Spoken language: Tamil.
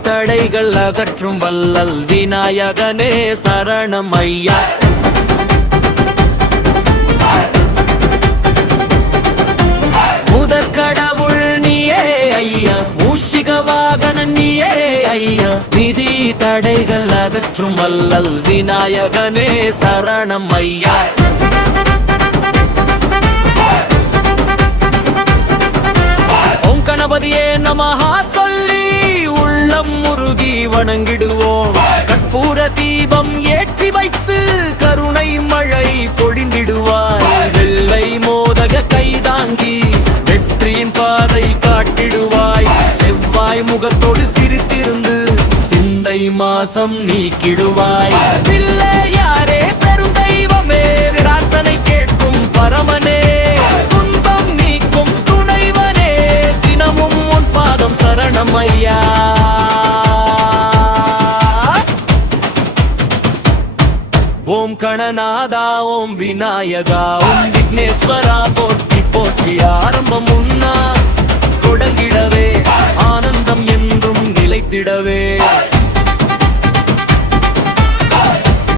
தடைகள் அகற்றும் வல்லல் விநாயகனே சரணம் ஐயா. முதற்கடவுள் நீயே ஐயா, மூஷிக வாகனன் நீயே ஐயா, விதி தடைகள் அகற்றும் வல்லல் விநாயகனே சரணம் ஐயா. ஓம் கணபதியே நமஹா சொல்லி உள்ளம் முருகி வணங்கிடுவோம். கற்பூர தீபம் ஏற்றி வைத்து கருணை மழை பொழிந்திடுவாய். வெள்ளை மோதக கைதாங்கி வெற்றியின் பாதை காட்டிடுவாய். செவ்வாய் முகத்தோடு சிரித்திருந்து சிந்தை மாசம் நீக்கிடுவாய். பிள்ளையாரே பெரும் தெய்வமே, பிரார்த்தனை கேட்கும் பரமனே, துன்பம் நீக்கும் துணைவனே, தினமும் உன் பாதம் சரணம் ஐயா. ஓம் கணநாதா ஓம் விநாயகா ஓம் விக்னேஸ்வரா போற்றி போற்றி. ஆரம்பம் உன்னா